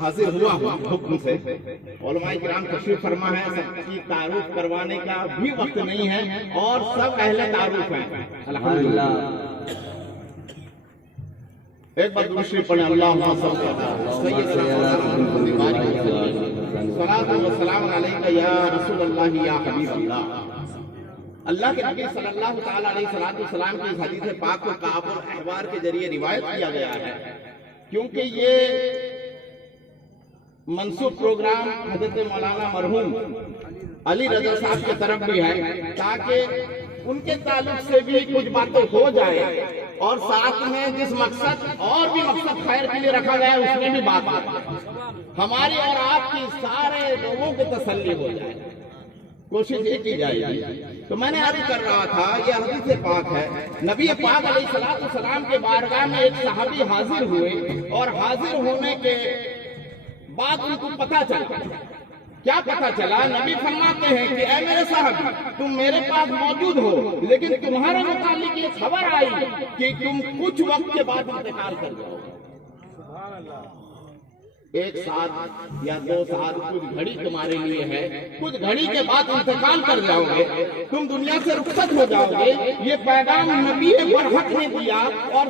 حاضر ہوا ہوں حکم سے. علماء کرام تشریف فرما ہے, سب کی تعارف کروانے کا بھی وقت نہیں ہے اور سب اہل تعارف ہیں الحمدللہ. ایک بار درود شریف پڑھیں. اللہم صل علی سیدنا محمد صلاۃ و سلام علیک یا رسول اللہ یا حبیب اللہ. اللہ کے نبی صلی اللہ تعالی علیہ وسلم کی اس حدیث پاک کو کعب الاحبار کے ذریعے روایت کیا گیا ہے, کیونکہ یہ منسوب پروگرام حضرت مولانا مرحوم علی رضا صاحب کی طرف بھی ہے, تاکہ ان کے تعلق سے بھی کچھ باتیں ہو جائے اور ساتھ میں جس مقصد اور بھی مقصد خیر کے لیے رکھا گیا ہے اس میں بھی بات ہماری اور آپ کی سارے لوگوں کو تسلی ہو جائے, کوشش یہ کی جائے گی. تو میں نے عرض کر رہا تھا یہ حدیث پاک ہے. نبی پاک علیہ السلام کے بارگاہ میں ایک صحابی حاضر ہوئے اور حاضر ہونے کے بعد ان کو پتہ چلا. کیا پتہ چلا؟ نبی فرماتے ہیں کہ اے میرے صاحب تم میرے پاس موجود ہو, لیکن تمہارے متعلق یہ خبر آئی کہ تم کچھ وقت کے بعد انتقال کر جاؤ. ایک ساتھ یا 2 ساتھ کچھ گھڑی تمہارے لیے ہے, کچھ گھڑی کے بعد انتقال کر جاؤ گے, تم دنیا سے رخصت ہو جاؤ گے. یہ پیغام نبی برحق نے دیا اور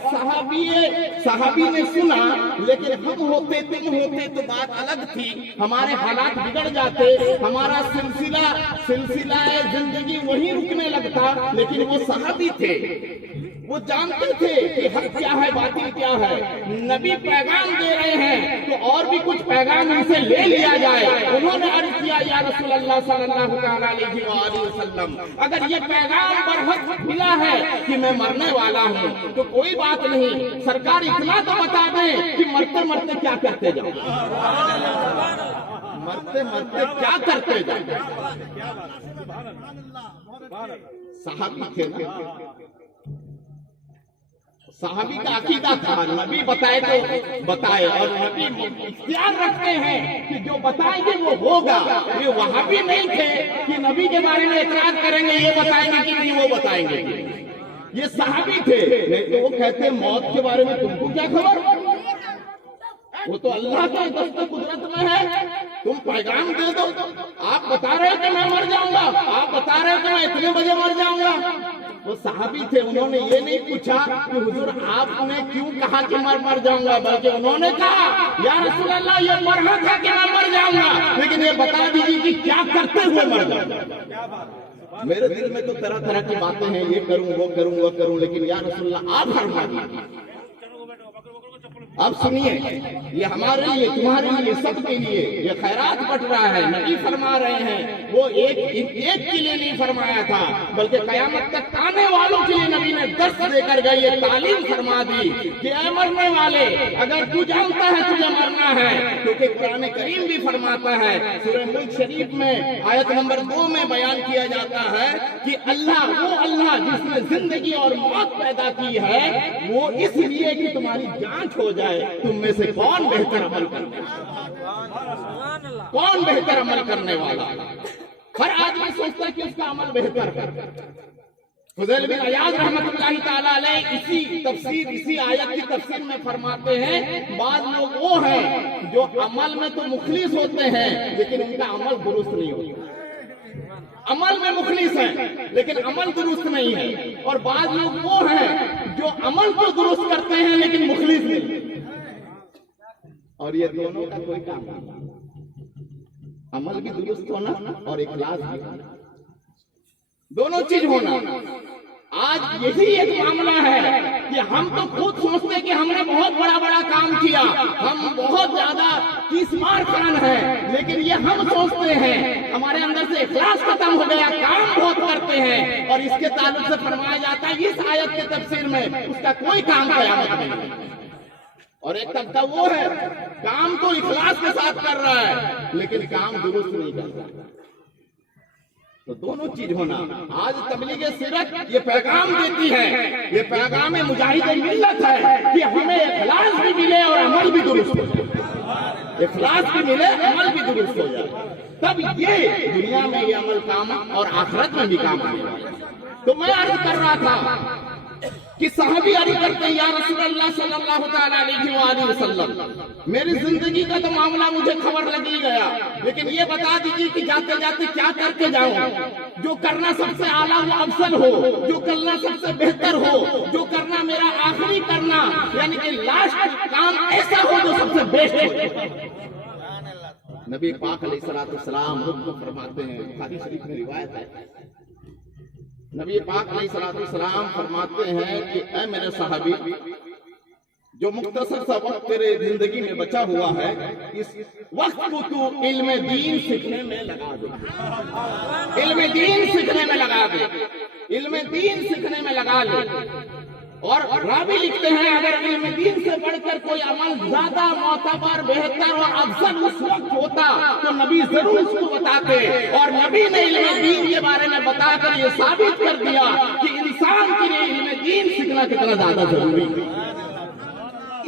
صحابی نے سنا, لیکن ہم ہوتے تم ہوتے تو بات الگ تھی, ہمارے حالات بگڑ جاتے, ہمارا سلسلہ زندگی وہیں رکنے لگتا. لیکن وہ صحابی تھے, وہ جانتے تھے کہ حق کیا ہے باطل کیا ہے. نبی پیغام دے رہے ہیں تو اور بھی کچھ پیغام ان سے لے لیا جائے. انہوں نے عرض کیا یا رسول اللہ صلی اللہ علیہ وآلہ وسلم اگر یہ پیغام برحق ملا ہے کہ میں مرنے والا ہوں تو کوئی بات نہیں, سرکار اتنا تو بتا دیں کہ مرتے مرتے کیا کرتے جاؤ, مرتے مرتے کیا کرتے جاؤ. صحابی تھے نا, صحابی کا عقیدہ تھا نبی بتائے تو بتائے, اور نبی اختیار رکھتے ہیں کہ جو بتائیں گے وہ ہوگا. یہ وہابی نہیں تھے کہ نبی کے بارے میں اعتراض کریں گے یہ بتائیں گے کہ نہیں وہ بتائیں گے. یہ صحابی تھے, نہیں تو وہ کہتے موت کے بارے میں تم کو کیا خبر, وہ تو اللہ کے دست قدرت میں ہے, تم پیغام دے دو. آپ بتا رہے کہ میں مر جاؤں گا, آپ بتا رہے کہ میں اتنے بجے مر جاؤں گا. وہ صحابی تھے, انہوں نے یہ نہیں پوچھا کہ حضور آپ نے کیوں کہا کہ میں مر جاؤں گا, بلکہ انہوں نے کہا یا رسول اللہ یہ مرنا تھا کہ میں مر جاؤں گا, لیکن یہ بتا دیجیے کہ کیا کرتے ہوئے مر جاؤں گا. میرے دل میں تو طرح طرح کی باتیں ہیں, یہ کروں وہ کروں وہ کروں, لیکن یا رسول اللہ آپ فرما دیجیے. اب سنیے, یہ ہمارے لیے تمہارے لیے سب کے لیے یہ خیرات بٹ رہا ہے. نبی فرما رہے ہیں, وہ ایک کے لیے نہیں فرمایا تھا بلکہ قیامت تک آنے والوں کے لیے نبی نے درس دے کر گئے, یہ تعلیم فرما دی کہ اے مرنے والے اگر تو جانتا ہے تجھے مرنا ہے, کیونکہ قرآن کریم بھی فرماتا ہے سورہ ملک شریف میں آیت نمبر 2 میں بیان کیا جاتا ہے کہ وہ اللہ جس نے زندگی اور موت پیدا کی ہے وہ اس لیے کہ تمہاری جانچ ہو جائے تم میں سے کون بہتر عمل کرنے والا, کون بہتر عمل کرنے والا. ہر آدمی سوچتا ہے کہ اس کا عمل بہتر ہے. فضیل بن عیاض رحمۃ اللہ تعالی علیہ اسی آیت کی تفسیر میں فرماتے ہیں بعض لوگ وہ ہیں جو عمل میں تو مخلص ہوتے ہیں لیکن ان کا عمل درست نہیں ہوتا. عمل میں مخلص ہیں لیکن عمل درست نہیں ہے, اور بعض لوگ وہ ہیں جو عمل کو درست کرتے ہیں لیکن مخلص نہیں. اور یہ دونوں کا کوئی کام نہیں, عمل بھی درست ہونا اور اخلاص بھی ہونا, دونوں چیز ہونا. آج یہی ایک معاملہ ہے کہ ہم تو خود سوچتے ہیں کہ ہم نے بہت بڑا کام کیا, ہم بہت زیادہ تیسمار خان ہیں, لیکن یہ ہم سوچتے ہیں ہمارے اندر سے اخلاص ختم ہو گیا, کام بہت کرتے ہیں. اور اس کے تعلق سے فرمایا جاتا ہے اس آیت کے تفسیر میں اس کا کوئی کام قیامت نہیں. اور ایک طبقہ وہ ہے کام تو اخلاص کے ساتھ کر رہا ہے لیکن کام درست نہیں کر رہا. تو دونوں چیز ہونا. آج تبلیغ سیرت یہ پیغام دیتی ہے, یہ پیغام مجاہد ملت ہے کہ ہمیں اخلاص بھی ملے اور عمل بھی درست ہو جائے, اخلاص بھی ملے عمل بھی درست ہو جائے, تب یہ دنیا میں یہ عمل کام اور آخرت میں بھی کام آئے. تو میں عرض کر رہا تھا کہ صحابی عرض کرتے ہیں یا رسول اللہ صلی اللہ تعالیٰ علیہ وآلہ وسلم، میری زندگی کا تو معاملہ مجھے خبر لگی گیا، لیکن یہ بتا دیجیے کہ جاتے جاتے کیا کر کے جاؤں، جو کرنا سب سے اعلیٰ و افضل ہو، جو کرنا سب سے بہتر ہو، جو کرنا میرا آخری کرنا، یعنی کہ لاسٹ کام ایسا ہو جو سب سے بیسٹ ہو۔ نبی پاک علیہ السلام حکم فرماتے ہیں، بخاری شریف میں روایت ہے، نبی پاک علیہ السلام فرماتے ہیں کہ اے میرے صحابی، جو مختصر سا وقت تیرے زندگی میں بچا ہوا ہے، اس وقت کو تو علم دین سیکھنے میں لگا دے، علم دین سیکھنے میں لگا دے، علم دین سیکھنے میں لگا لے۔ اور راوی لکھتے ہیں اگر علم دین سے بڑھ کر کوئی عمل زیادہ معتبر، بہتر اور افضل اس وقت ہوتا تو نبی ضرور اس کو بتاتے، اور نبی نے علم دین کے بارے میں بتا کر یہ ثابت کر دیا کہ انسان کے لیے علم دین سیکھنا کتنا زیادہ ضروری ہے۔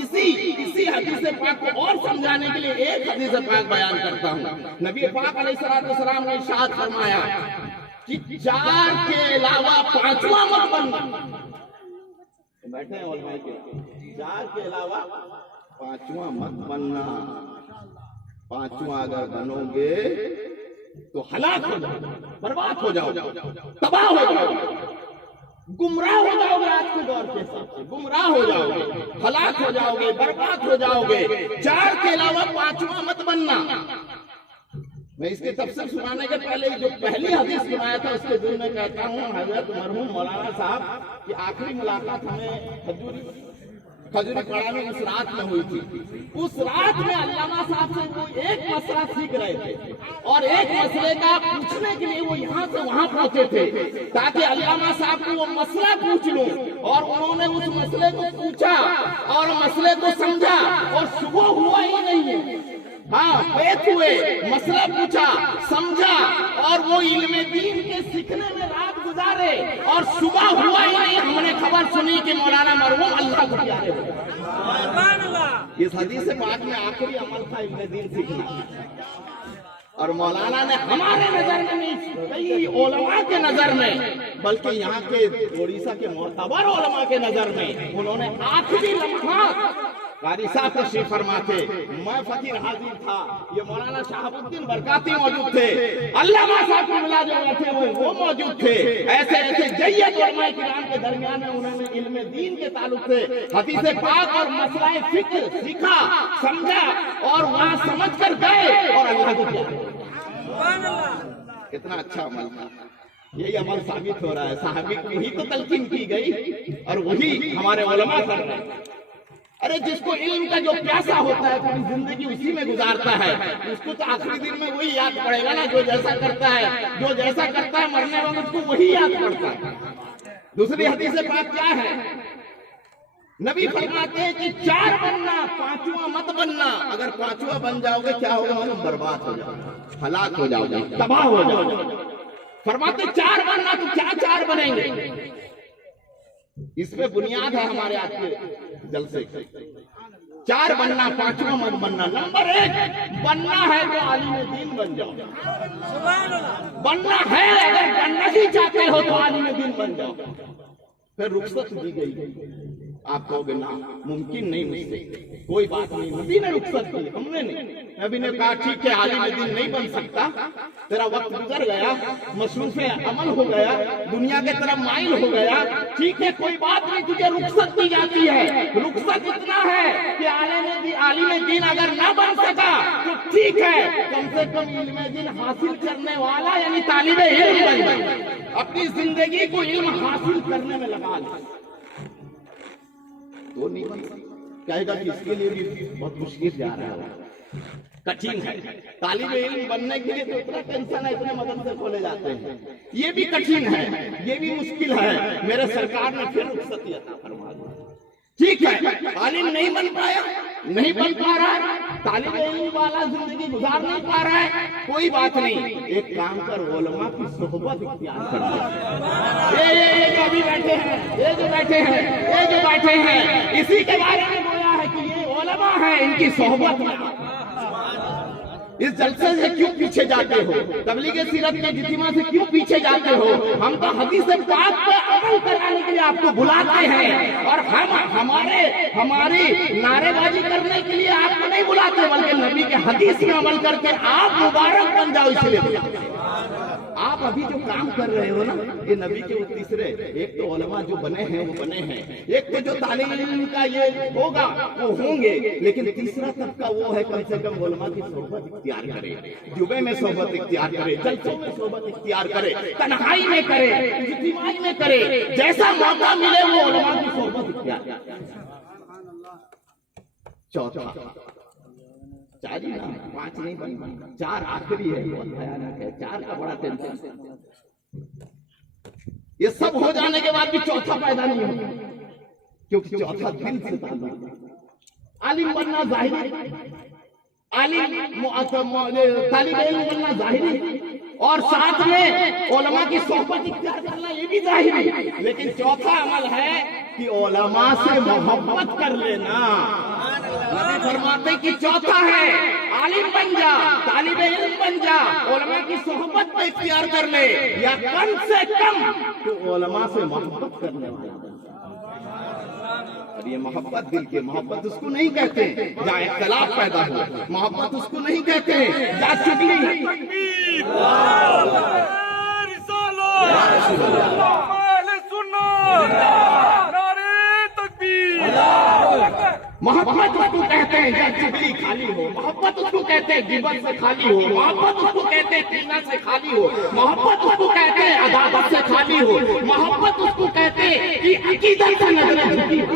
اسی حدیث پاک کو اور سمجھانے کے لیے ایک حدیث پاک بیان کرتا ہوں۔ نبی پاک علیہ السلام نے ارشاد فرمایا کہ 4 کے علاوہ 5واں مت بننا، بیٹھے ہیں علماء کے، 4 کے علاوہ 5واں مت بننا، 5واں اگر بنو گے تو ہلاک ہو جاؤ گے، برباد ہو جاؤ گے، تباہ ہو جاؤ گے، گمراہ ہو جاؤ گے، آج کے دور کے حساب سے گمراہ ہو جاؤ گے، ہلاک ہو جاؤ گے، برباد ہو جاؤ گے، 4 کے علاوہ 5واں مت بننا۔ میں اس کی تفسیر سنانے کے پہلے جو پہلی حدیث سنایا تھا اس کے ذکر میں کہتا ہوں، حضرت مرحوم مولانا صاحب کی آخری ملاقات ہمیں کھجوری پڑا میں اس رات میں ہوئی تھی۔ اس رات میں علامہ صاحب سے کوئی ایک مسئلہ سیکھ رہے تھے، اور ایک مسئلے کا پوچھنے کے لیے وہ یہاں سے وہاں پہنچے تھے تاکہ علامہ صاحب کو وہ مسئلہ پوچھ لوں، اور انہوں نے اس مسئلے کو پوچھا اور مسئلے کو سمجھا، اور صبح ہوا ہی نہیں ہے، ہاں بیت ہوئے، مسئلہ پوچھا، سمجھا، اور وہ علم دین کے سیکھنے میں رات گزارے، اور صبح ہوا ہی نہیں ہم نے خبر سنی کہ مولانا مرحوم اللہ کو پیارے ہوئے۔ اس حدیث پاک میں آخری عمل تھا علم دین سیکھنا، اور مولانا نے ہمارے نظر میں نہیں، کئی علماء کے نظر میں، بلکہ یہاں کے اڑیسہ کے معتبر علماء کے نظر میں انہوں نے آخری لمحات، قاری صاحب تشریف فرما تھے، میں فقیر حاضر تھا، یہ مولانا شہاب الدین برکاتی موجود تھے، علامہ صاحب کو ملا جو بیٹھے ہوئے وہ موجود تھے، ایسے ایسے جید علماء کرام کے درمیان میں انہوں نے علم دین کے تعلق سے حدیث پاک اور مسئلہ فکر سیکھا، سمجھا، اور وہاں سمجھ کر گئے اور اللہ کو کیا۔ کتنا اچھا عمل تھا، یہی عمل ثابت ہو رہا ہے، صحابی کو ہی تو تلقین کی گئی اور وہی ہمارے علماء کر رہے ہیں۔ ارے جس کو علم کا جو پیاسا ہوتا ہے پوری زندگی اسی میں گزارتا ہے، اس کو تو آخری دن میں وہی یاد پڑے گا نا، جو جیسا کرتا ہے مرنے وقت اس کو وہی یاد پڑتا ہے۔ دوسری حدیث پاک کیا ہے؟ نبی فرماتے ہیں کہ 4 بننا، 5واں مت بننا، اگر 5واں بن جاؤ گے کیا ہوگا؟ ہم برباد ہو جاؤ گے، ہلاک ہو جاؤ گے، تباہ ہو جاؤ گے۔ فرماتے 4 بننا، تو کیا 4 بنیں گے؟ اس میں بنیاد ہے ہمارے آج کے جلسے، 4 بننا، 5واں مت بننا۔ نمبر 1 بننا ہے تو عالم دین بن جاؤ، بننا ہے، اگر بننا ہی چاہتے ہو تو عالم دین بن جاؤ۔ پھر رخصت دی گئی، آپ کہو گے نا ممکن نہیں، مجھ سے کوئی بات نہیں، نبی نے رخصت دی، ہم نے نہیں۔ نبی نے کہا ٹھیک ہے عالم دین نہیں بن سکتا، تیرا وقت گزر گیا، مصروف عمل ہو گیا، دنیا کے طرف مائل ہو گیا، ٹھیک ہے کوئی بات نہیں، تجھے رخصت دی جاتی ہے۔ رخصت اتنا ہے کہ عالم دین اگر نہ بن سکا تو ٹھیک ہے، کم سے کم علم دین حاصل کرنے والا یعنی طالب علم بن جائے، اپنی زندگی کو علم حاصل کرنے میں لگا لے۔ تو نہیں بن سکتا، کہے گا کہ اس کے لیے بھی بہت مشکل جا رہا ہے، کٹھن ہے۔ طالب علم بننے کے لیے تو اتنا ٹینشن ہے، اتنے مدرسے کھولے جاتے ہیں، یہ بھی کٹھن ہے، یہ بھی مشکل ہے۔ میرے سرکار نے پھر رخصتی عطا فرما دی، ٹھیک ہے عالم نہیں بن پایا، نہیں بن پا رہا ہے، طالب علم والا زندگی گزار نہیں پا رہا ہے، کوئی بات نہیں، ایک کام کر علماء کی صحبت اختیار کر لے۔ یہ جو ابھی بیٹھے ہیں، یہ جو بیٹھے ہیں، اسی کے بارے میں گویا ہے کہ یہ علماء ہیں، ان کی صحبت میں اس جلسے سے کیوں پیچھے جاتے ہو؟ تبلیغ سیرت کے اجتماع سے کیوں پیچھے جاتے ہو؟ ہم تو حدیث پاک پہ عمل کرانے کے لیے آپ کو بلاتے ہیں، اور ہماری نعرے بازی کرنے کے لیے آپ کو نہیں بلاتے، بلکہ نبی کے حدیث میں عمل کر کے آپ مبارک بن جاؤ، اس لیے بلاتے ہیں۔ آپ ابھی جو کام کر رہے ہو نا، یہ نبی کے وہ تیسرے، ایک تو علماء جو بنے ہیں وہ بنے ہیں، ایک تو جو تعلیم علم کا یہ ہوگا وہ ہوں گے، لیکن تیسرا طبقہ وہ ہے کم سے کم علماء کی صحبت اختیار کرے، جمعے میں صحبت اختیار کرے، جلسوں میں صحبت اختیار کرے، تنہائی میں کرے، اجتماعی میں کرے، جیسا موقع ملے وہ علماء کی صحبت اختیار کرے۔ چوتھا، چار ہی نا، 5 نہیں بننا، 4 آخری ہے، بہت بھیانک ہے، 4 کا بڑا ٹینشن۔ یہ سب ہو جانے کے بعد بھی چوتھا پیدا نہیں ہوتا، کیونکہ چوتھا دل سے تعلق ہے۔ عالم بننا ظاہری، طالب علم بننا ظاہری، اور ساتھ میں علماء کی صحبت اختیار کرنا یہ بھی ظاہری، لیکن چوتھا عمل ہے کہ علماء سے محبت کر لینا۔ نبی فرماتے کہ چوتھا ہے عالم بن جا، طالب علم بن جا، علماء کی صحبت میں اختیار کر لے، یا کم سے کم تو علماء سے محبت کرنے والا بن جا۔ اور یہ محبت دل کی محبت اس کو نہیں کہتے جہاں اختلاف پیدا ہو، محبت اس کو نہیں کہتے جہاں چگلی۔ محبت اس کو کہتے ہیں جب چگلی خالی ہو، محبت اس کو کہتے ہیں غیبت سے خالی ہو، محبت اس کو کہتے ہیں کینہ سے خالی ہو، محبت اس کو کہتے ہیں عداوت سے خالی ہو، محبت اس کو کہتے ہیں کہ عقیدت سے نظریں جھکی ہو،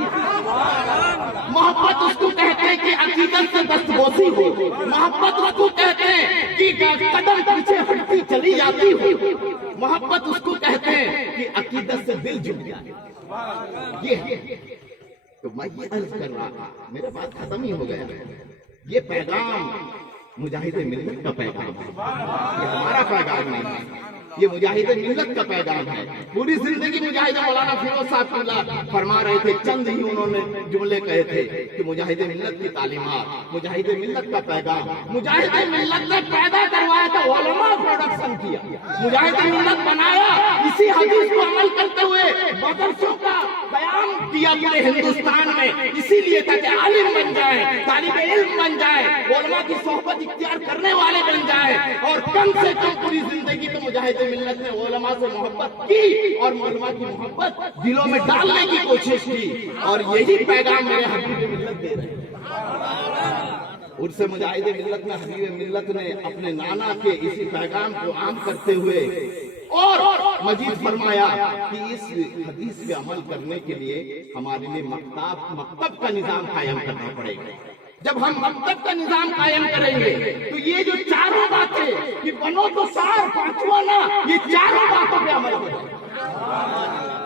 محبت اس کو کہتے ہیں کہ عقیدت سے دستبوسی ہو، محبت اس کو کہتے ہیں کہ قدم پیچھے ہٹتی چلی جاتی ہو، محبت اس کو کہتے ہیں کہ عقیدت سے دل جھک جائے۔ یہ تو میں یہ عرض کر رہا تھا، میرا بات ختم ہی ہو گیا۔ یہ پیغام مجاہد ملت کا پیغام ہے، یہ ہمارا پیغام نہیں ہے، یہ مجاہد ملت کا پیغام ہے۔ پوری زندگی مجاہد مولانا فیروز صاحب اللہ فرما رہے تھے، چند ہی انہوں نے جملے کہے تھے کہ مجاہد ملت کی تعلیمات، مجاہد ملت کا پیغام، مجاہد ملت نے پیدا کروایا تھا، علماء پروڈکشن کیا، مجاہد ملت بنایا، اسی حدیث کو عمل کرتے ہوئے مدرسوں کا قیام کیا پورے ہندوستان میں، اسی لیے تھا کہ عالم بن جائے، طالب علم بن جائے، علماء کی صحبت اختیار کرنے والے بن جائے، اور کم سے کم پوری زندگی تو مجاہد ملت نے علماء سے محبت کی اور علماء کی محبت دلوں میں ڈالنے کی کوشش کی، اور یہی پیغام میرے حبیب ملت دے رہے ہیں۔ عرس مجاہد ملت میں حبیب ملت نے اپنے نانا کے اسی پیغام کو عام کرتے ہوئے اور مزید فرمایا کہ اس حدیث پہ عمل کرنے کے لیے ہمارے لیے مکتب کا نظام قائم کرنا پڑے گا۔ جب ہم مکتب کا نظام قائم کریں گے تو یہ جو چاروں باتیں کہ بنو تو سار پانچواں نا، یہ چاروں باتوں پہ عمل ہو جائے۔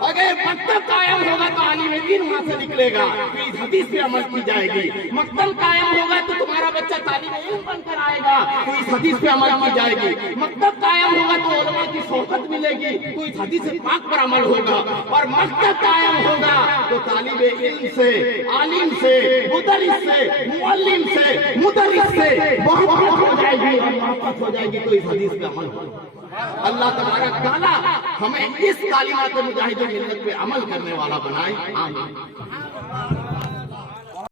اگر مکتب قائم ہوگا تو عالم دین وہاں سے نکلے گا، تو اس حدیث پہ عمل کی جائے گی۔ مکتب قائم ہوگا تو تمہارا بچہ طالب علم بن کر آئے گا، تو اس حدیث پہ عمل کی جائے گی۔ مکتب قائم ہوگا تو علماء کی صحبت ملے گی، تو اس حدیث پاک پر عمل ہوگا۔ اور مکتب قائم ہوگا تو طالب علم سے، عالم سے، مدرس سے، معلم سے، مدرس سے محبت ہو جائے گی، اور محبت ہو جائے گی تو اس حدیث پہ عمل ہوگا۔ اللہ تبارک تعالیٰ ہمیں اس تعلیمات مجاہد ملت پہ عمل کرنے والا بنائے، آمین۔